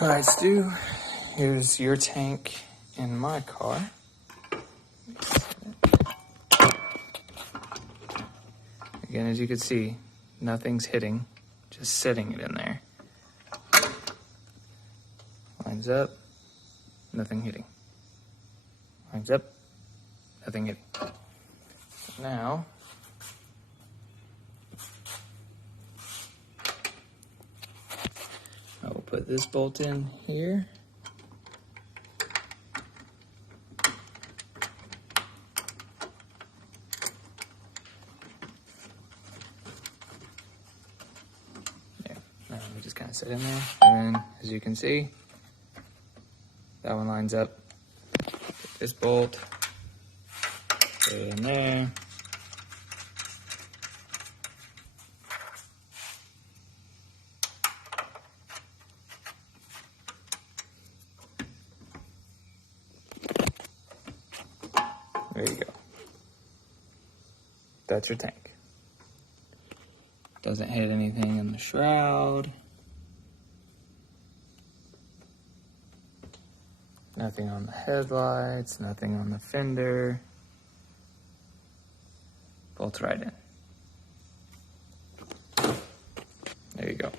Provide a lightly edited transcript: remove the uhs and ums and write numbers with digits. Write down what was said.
Alright, Stu, here's your tank in my car. Again, as you can see, nothing's hitting, just sitting it in there. Lines up, nothing hitting. Lines up, nothing hitting. So now, I will put this bolt in here. There. Now we just kind of sit in there, and then as you can see, that one lines up. Put this bolt, put it in there. There you go. That's your tank. Doesn't hit anything in the shroud. Nothing on the headlights, nothing on the fender. Bolts right in. There you go.